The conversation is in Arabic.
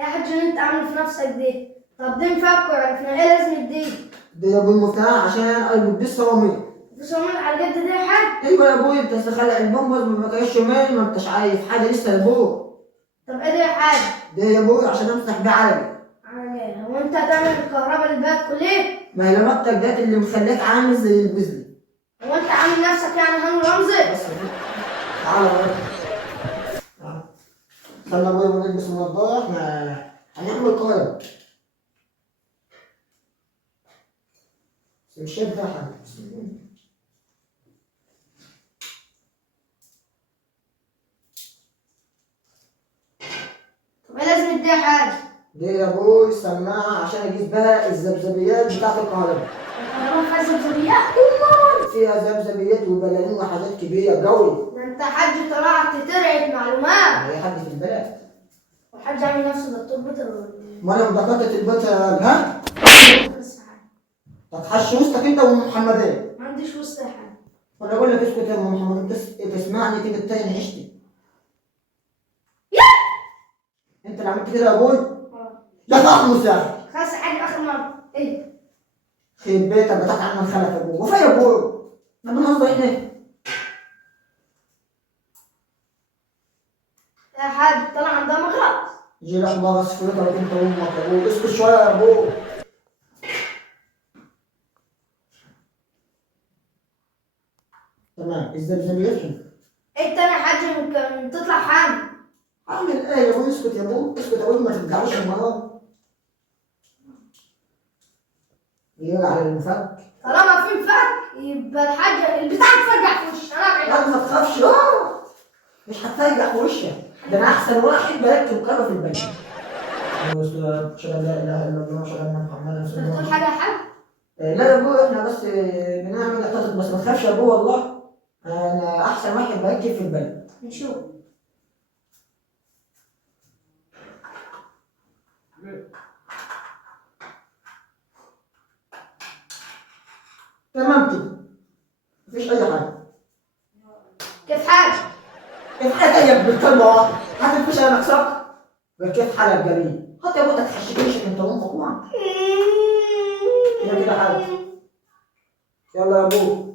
يا حاج انت عامل في نفسك دي. طب دي مفكر عرفنا ايه لازم دي. ده يا ابوي المفتاح عشان انا بلبس صواميل. مفيش عمل على قد دي يا حاج. ايوه يا ابوي، انت خلق البومبز ما بقاش يومين ما انتش عارف حاجه لسه يا ابوي. طب ايه ده يا حاج؟ ده يا ابوي عشان امسح بيه علبي. على ايه؟ هو انت هتعمل الكهرباء للبلد كلها؟ ما هي لمبتك ديت اللي مخليك عامل زي البزلي. هو انت عامل نفسك يعني هاني رمزي؟ بس كده. تعالى بقى. تعالى. خلينا ابويا ونلبس النضاره، احنا هنعمل قايمه. الشيب ده حاجه. طب ايه لازم دي يا حاج؟ دي يا ابوي سماعه عشان اجيب بها الذبذبيات بتاعت الكهرباء. الكهرباء فيها زبزبيات؟ فيها ذبذبيات وبلالين وحاجات كبيره قوي. ده انت حاج طلعت ترعب معلومات. اي حد في البلد. والحاج عامل نفسه دكتور بيطري. ما انا مدققة البيت ها؟ بس يا حاج طب حش وسطك انت وام محمدين. ما عنديش وسط يا حاج. ولا اقول لك اسكت يا ام محمد، تسمعني كده التاني عشتي. انت اللي عملت كده يا ابوي؟ يا خلاص يا اخي. خلاص يا حاج اخر مره. ايه؟ خيب بيتك بتاعت عم خلف يا ابوي، وفين يا ابوي؟ احنا بنهزر احنا. يا حاج طلع عندها مغرب. يجي لك الله بس فلوتك انت وامك يا ابوي، اسكت شويه يا ابوي. تمام، الزبزبيات هنا. ايه تاني يا حاج ممكن تطلع حامل؟ اعمل ايه يا ابوي؟ اسكت يا ابوي، اسكت يا ابوي، ما ترجعوش المره. يجي على المفك. طالما في مفك يبقى الحاجه البتاع تفرجع في وشي. انا لا ابعد. ما تخافش، مش هتفرجع في وشك، ده انا احسن واحد بركب كهرباء في البيت. ايوه اشهد ان لا اله الا الله واشهد ان محمدا رسول الله. بتقول حاجه يا حاج؟ لا يا ابوي احنا بس بنعمل احتياطات بس، ما تخافش يا ابوي والله. انا احسن واحد بركب في البلد. نشوف. تمام كده، مفيش اي حاجه. كيف حالك؟ كيف حالك يا ابن الكلب واحد؟ هتنفش انا مكسبك؟ كيف حالك جميل؟ حتى يا ابوي ما تحشكيش انت وامك واحد. يا كده حالك. يلا يا ابوي.